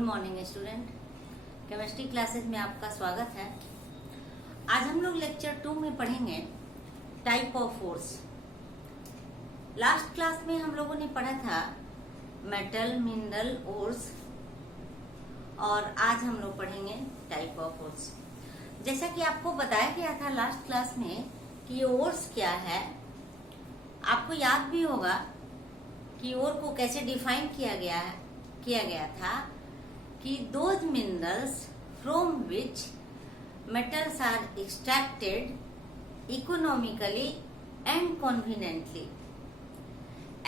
Morning student, chemistry classes में आपका स्वागत है। आज हम लोग लेक्चर 2 में पढ़ेंगे type of force. Last class में हम लोगों ने पढ़ा था मेटल, मिनरल, ओर्स, और आज हम लोग पढ़ेंगे टाइप ऑफ फोर्स। जैसा कि आपको बताया गया था लास्ट क्लास में कि ये ओर्स क्या है, आपको याद भी होगा कि ओर को कैसे डिफाइन किया गया था कि those minerals from which metals are extracted economically and conveniently.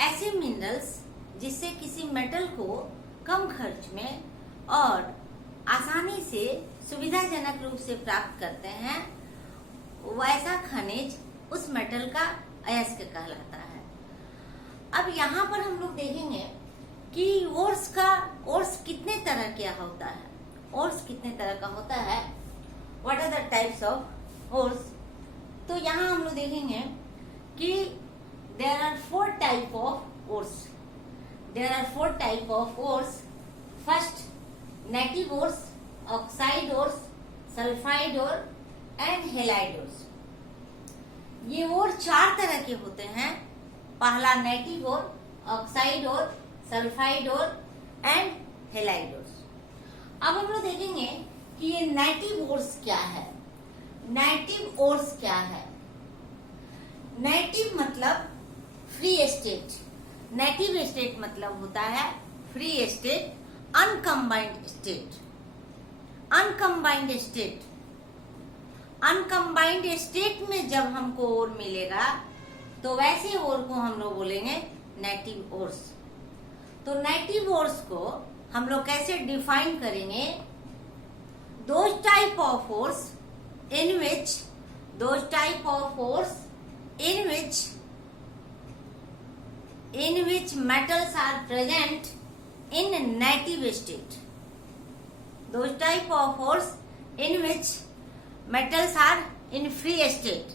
ऐसे मिनरल्स जिससे किसी मेटल को कम खर्च में और आसानी से सुविधाजनक रूप से प्राप्त करते हैं, वैसा खनिज उस मेटल का अयस्क कहलाता है। अब यहाँ पर हम लोग देखेंगे कि ओर्स कितने तरह क्या होता है। ओर्स कितने तरह का होता है, what are the types of ores. तो यहाँ हम लोग देखेंगे कि there are 4 type of ores. First, native ores, oxide ores, sulphide ore and halide ores. ये ओर 4 तरह के होते हैं। पहला native ore, oxide ore, sulphide ore and halide ores. अब हम लोग देखेंगे कि ये नेटिव ओर्स क्या है। नेटिव ओर्स क्या है? नेटिव मतलब फ्री स्टेट। नेटिव स्टेट मतलब होता है फ्री स्टेट, अनकम्बाइंड स्टेट। अनकम्बाइंड स्टेट में जब हमको ओर मिलेगा तो वैसे ओर को हम लोग बोलेंगे नेटिव ओर्स। तो नेटिव ओर्स को हम लोग कैसे डिफाइन करेंगे? Those type of ores in which metals are present in native state. Those type of ores in which metals are in free state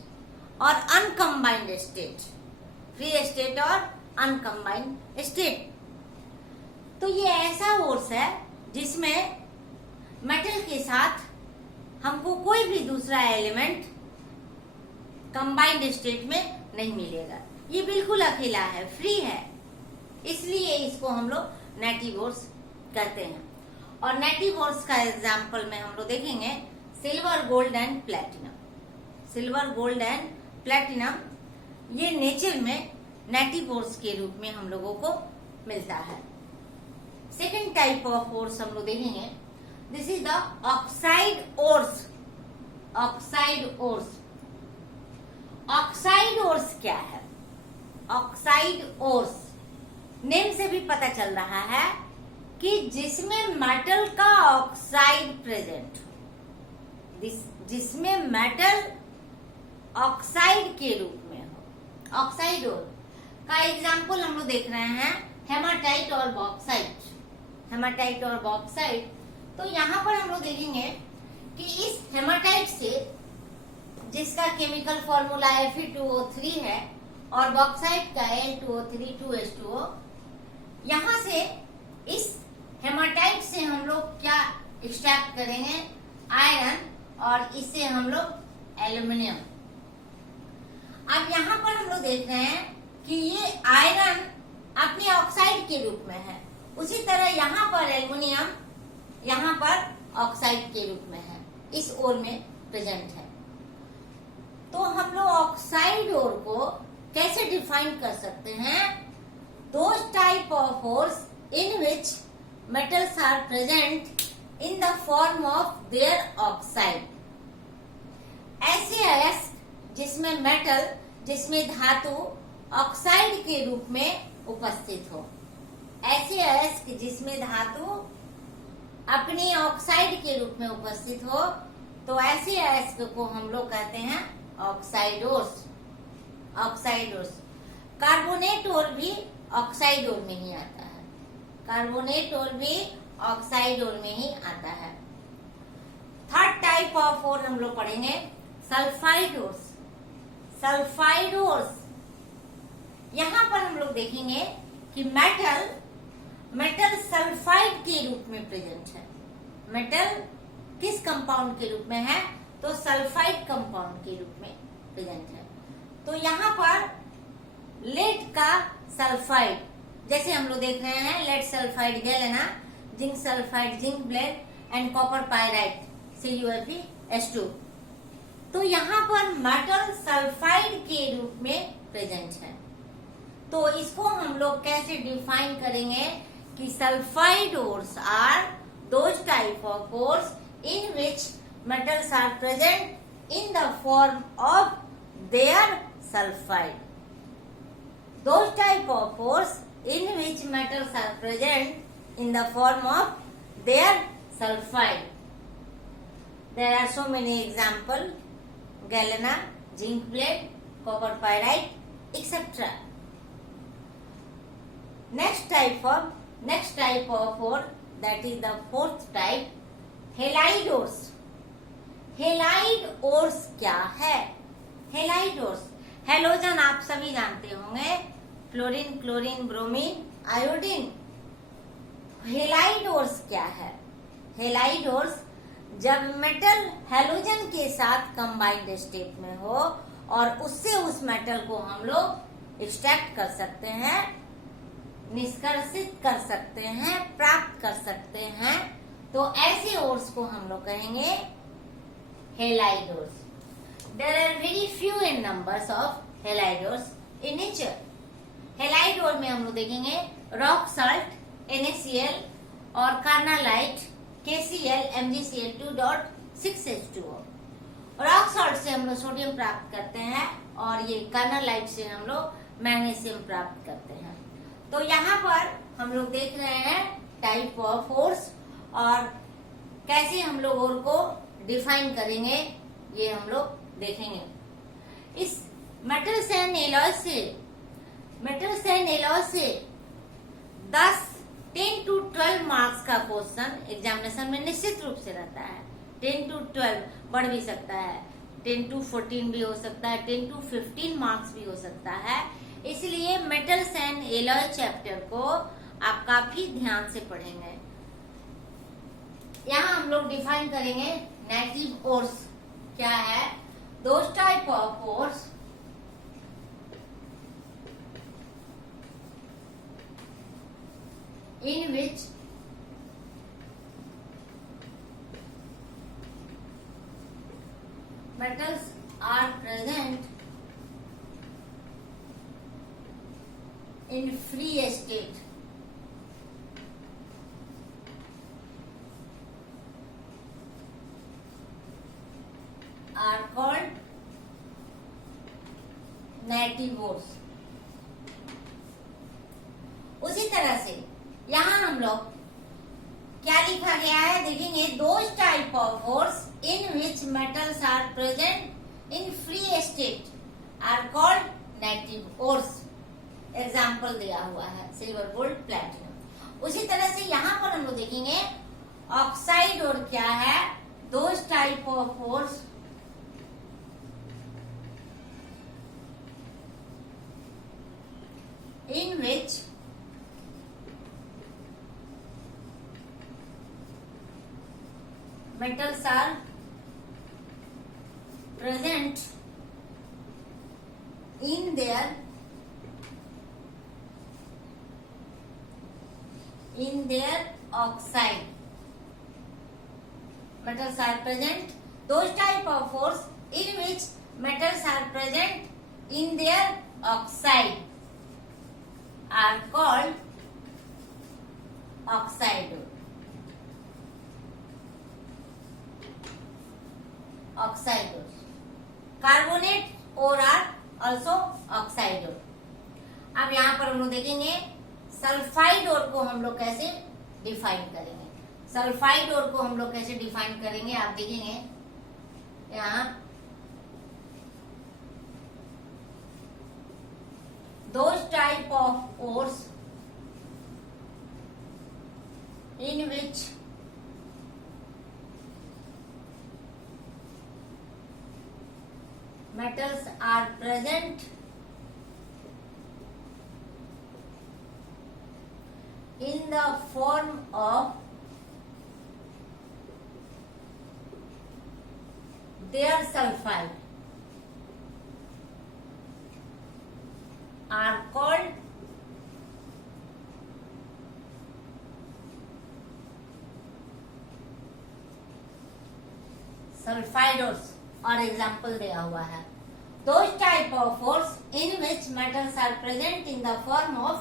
और अनकम्बाइंड स्टेट। फ्री स्टेट और uncombined state. तो ये ऐसा ओर्स है जिसमें metal के साथ हमको कोई भी दूसरा एलिमेंट कंबाइंड स्टेट में नहीं मिलेगा। ये बिल्कुल अकेला है, फ्री है, इसलिए इसको हम लोग नेटिव ओर्स कहते हैं। और नेटिव ओर्स का एग्जाम्पल में हम लोग देखेंगे silver, gold and platinum. Silver, gold and platinum ये नेचर में नेटिव ओर्स के रूप में हम लोगों को मिलता है। सेकेंड टाइप ऑफ ओर्स हम लोग देखेंगे, this is the oxide ores. Oxide ores क्या है? ऑक्साइड ओर्स नेम से भी पता चल रहा है कि जिसमें मेटल का ऑक्साइड प्रेजेंट, जिसमें मेटल ऑक्साइड के रूप में हो। ऑक्साइड ओर का एग्जाम्पल हम लोग देख रहे हैं हेमाटाइट और बॉक्साइट। हेमाटाइट और बॉक्साइट, तो यहाँ पर हम लोग देखेंगे कि इस हेमाटाइट से, जिसका केमिकल फॉर्मूला Fe2O3 है, और बॉक्साइट का Al2O3 2H2O, यहाँ से इस हेमाटाइट से हम लोग क्या एक्सट्रैक्ट करेंगे? आयरन, और इससे हम लोग एल्यूमिनियम। अब यहाँ पर हम लोग देख रहे हैं कि ये आयरन अपने ऑक्साइड के रूप में है, उसी तरह यहाँ पर एल्यूमिनियम यहाँ पर ऑक्साइड के रूप में है, इस ओर में प्रेजेंट है। तो हम लोग ऑक्साइड ओर को कैसे डिफाइन कर सकते हैं? Those type of ores in which metals are present in the form of their oxide. ऐसे अयस्क जिसमें मेटल, जिसमें धातु ऑक्साइड के रूप में उपस्थित हो। ऐसे अयस्क जिसमें धातु अपने ऑक्साइड के रूप में उपस्थित हो, तो ऐसे अयस्क को हम लोग कहते हैं oxide ores. Oxide ores. Carbonate ore भी ऑक्साइड ओर में ही आता है। कार्बोनेट ओर भी ऑक्साइड ओर में ही आता है। थर्ड टाइप ऑफ ओर हम लोग पढ़ेंगे सल्फाइड ओर्स। यहाँ पर हम लोग देखेंगे कि मेटल मेटल सल्फाइड के रूप में प्रेजेंट है। मेटल किस कंपाउंड के रूप में है? तो सल्फाइड कंपाउंड के रूप में प्रेजेंट है। तो यहाँ पर लेड का सल्फाइड, जैसे हम लोग देख रहे हैं lead sulphide galena, zinc sulphide zinc blade and copper pyrite CuFeS2। तो यहाँ पर मेटल सल्फाइड के रूप में प्रेजेंट है। तो इसको हम लोग कैसे डिफाइन करेंगे कि sulphide ores are those type of ores in which metals are present in the form of their sulfide. Those type of ores in which metals are present in the form of their sulfide. There are so many examples: galena, zinc blende, copper pyrite, etc. Next type of ore, that is the fourth type, halide ores. Halide ores क्या है? Halide ores, halogen आप सभी जानते होंगे, fluorine, chlorine, bromine, iodine. Halide ores क्या है? Halide ores जब metal halogen के साथ कंबाइंड स्टेट में हो और उससे उस मेटल को हम लोग एक्सट्रैक्ट कर सकते हैं, निष्कर्षित कर सकते हैं, प्राप्त कर सकते हैं, तो ऐसे ओर्स को हम लोग कहेंगे halide ores. There are very few in numbers of halide ores in nature. Halide ore में हम लोग देखेंगे रॉक साल्ट NaCl और carnallite KCl MgCl2.6H2O। Rock salt से हम लोग सोडियम प्राप्त करते हैं और ये कार्नालाइट से हम लोग मैग्नीशियम प्राप्त करते हैं। तो यहाँ पर हम लोग देख रहे हैं टाइप ऑफ ओर्स और कैसे हम लोग ओर को डिफाइन करेंगे, ये हम लोग देखेंगे। इस मेटल्स एंड एलॉय से 10 to 12 मार्क्स का क्वेश्चन एग्जामिनेशन में निश्चित रूप से रहता है। 10 to 12 बढ़ भी सकता है, 10 to 14 भी हो सकता है, 10 to 15 मार्क्स भी हो सकता है। इसलिए मेटल्स एंड एलॉय चैप्टर को आप काफी ध्यान से पढ़ेंगे। यहाँ हम लोग डिफाइन करेंगे नेटिव ओर्स क्या है। Those type of ores in which metals are present in free state are called native ores। उसी तरह से यहाँ हम लोग क्या लिखा गया है देखेंगे, those type of ores in which metals are present in free state are called native ores. Example दिया हुआ है सिल्वर, गोल्ड, प्लैटिनम। उसी तरह से यहाँ पर हम लोग देखेंगे ऑक्साइड ओर क्या है। Those type of ores in which metals are present in their oxide। metals are present, those type of ores in which metals are present in their oxide are called oxide ore। oxide ore, carbonate ore are also oxide ore। अब यहाँ पर हम लोग देखेंगे sulphide ओर को हम लोग कैसे डिफाइन करेंगे। सल्फाइड ओर को हम लोग कैसे डिफाइन करेंगे आप देखेंगे यहाँ those type of ores in which metals are present in the form of their sulfide are called sulfidos, और एग्जाम्पल दिया हुआ है those type of ores in which metals are present in the form of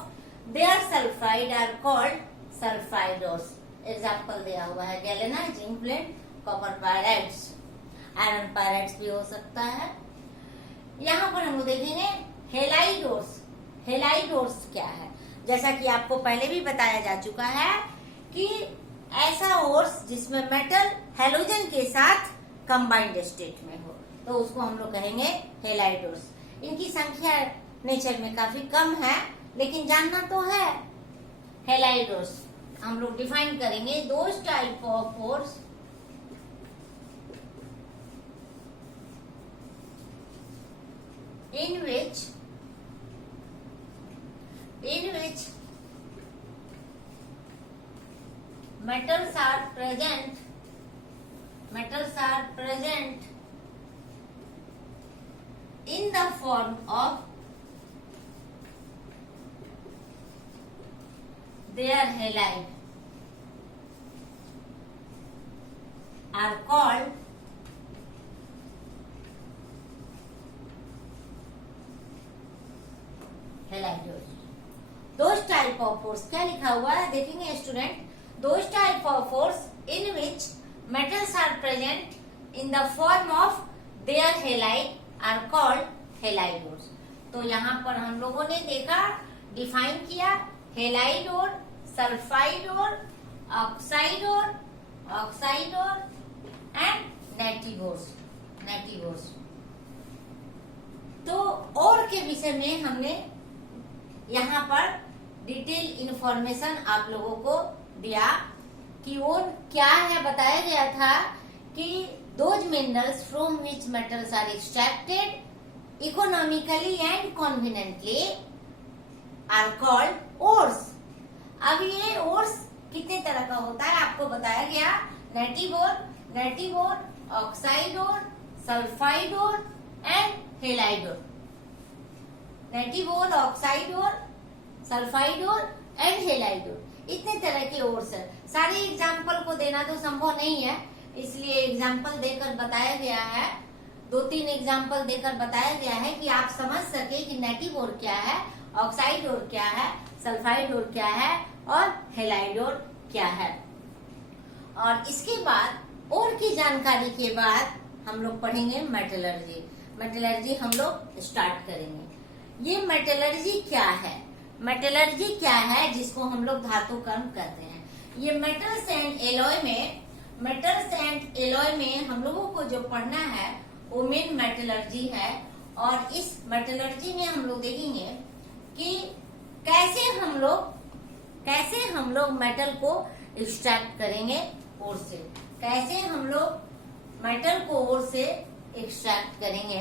their sulfide are called sulfidos. Example दिया हुआ है galena, zinc blende, copper pyrites, iron pyrites भी हो सकता है। यहाँ पर हम लोग देखेंगे हेलाइड ओर्स। हेलाइड ओर्स क्या है? जैसा कि आपको पहले भी बताया जा चुका है कि ऐसा ओर्स जिसमें मेटल हेलोजन के साथ कंबाइंड स्टेट में हो, तो उसको हम लोग कहेंगे हेलाइड ओर्स। इनकी संख्या नेचर में काफी कम है, लेकिन जानना तो है। हेलाइड ओर्स हम लोग डिफाइन करेंगे those type of ores in which metals are present in the form of their halide are called halides. Those type of force क्या लिखा हुआ है देखेंगे student, those type of force in which metals are present in the form of their halide are called halides. तो यहाँ पर हम लोगों ने देखा, डिफाइन किया हेलाइड और सल्फाइड और ऑक्साइड और एंड नेटिवोर्स। तो और के विषय में हमने यहाँ पर डिटेल इंफॉर्मेशन आप लोगों को दिया कि वो क्या है। बताया गया था कि those minerals from which metals are extracted economically and conveniently are called ores. अब ये ओर्स कितने तरह का होता है आपको बताया गया, native ore, oxide ore, sulphide ore and halide ore. Native ore, oxide ore, sulphide ore and halide ore, इतने तरह के ओर्स है। सारे एग्जाम्पल को देना तो संभव नहीं है, इसलिए एग्जाम्पल देकर बताया गया है, 2-3 एग्जाम्पल देकर बताया गया है कि आप समझ सके कि नेटिव ओर क्या है, ऑक्साइड ओर क्या है, सल्फाइड ओर क्या है और हेलाइड ओर क्या है। और इसके बाद ओर की जानकारी के बाद हम लोग पढ़ेंगे मेटलर्जी हम लोग स्टार्ट करेंगे। ये मेटलर्जी क्या है? मेटलर्जी क्या है जिसको हम लोग धातु कर्म कहते हैं। ये मेटल्स एंड एलॉय में हम लोगों को जो पढ़ना है वो मेन मेटलर्जी है। और इस मेटलर्जी में हम लोग देखेंगे कि कैसे हम लोग मेटल को एक्सट्रैक्ट करेंगे ओर से, कैसे हम लोग मेटल को ओर से एक्सट्रैक्ट करेंगे।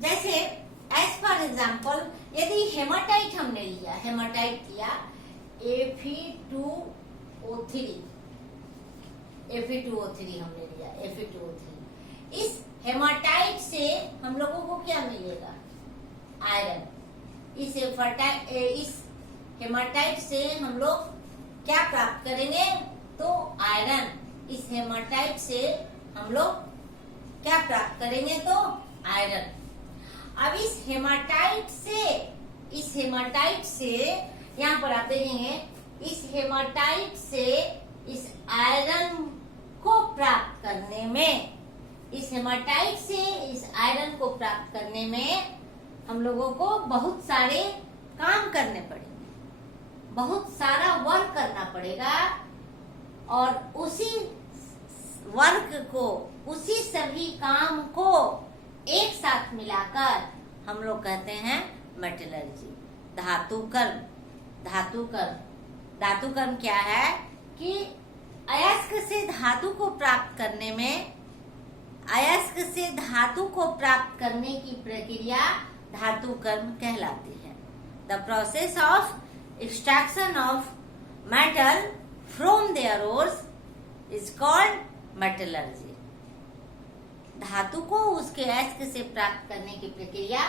जैसे एज फॉर एग्जाम्पल यदि हेमाटाइट हमने लिया, हेमाटाइट लिया Fe2O3 हमने लिया, Fe2O3। इस हेमाटाइट से हम लोगों को क्या मिलेगा? आयरन। इस हेमाटाइट से हम लोग क्या प्राप्त करेंगे? तो आयरन। इस हेमाटाइट से हम लोग क्या प्राप्त करेंगे? तो आयरन। अब इस हेमाटाइट से यहाँ पर आप देखेंगे, इस हेमाटाइट से इस आयरन को प्राप्त करने में, हम लोगों को बहुत सारे काम करने पड़ेंगे, बहुत सारा वर्क करना पड़ेगा। और उसी वर्क को, उसी सभी काम को एक साथ मिलाकर हम लोग कहते हैं मेटलर्जी। धातु कर्म क्या है कि अयस्क से धातु को प्राप्त करने की प्रक्रिया धातु कर्म कहलाती है। The process of extraction of metal from their ores is called metallurgy. धातु को उसके अयस्क से प्राप्त करने की प्रक्रिया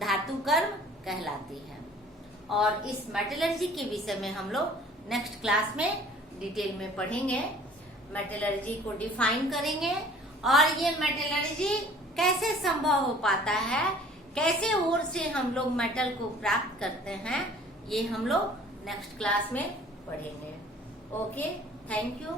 धातु कर्म कहलाती है। और इस मेटलर्जी के विषय में हम लोग नेक्स्ट क्लास में डिटेल में पढ़ेंगे, मेटलर्जी को डिफाइन करेंगे और ये मेटलर्जी कैसे संभव हो पाता है, कैसे ओर से हम लोग मेटल को प्राप्त करते हैं, ये हम लोग नेक्स्ट क्लास में पढ़ेंगे। Okay, thank you.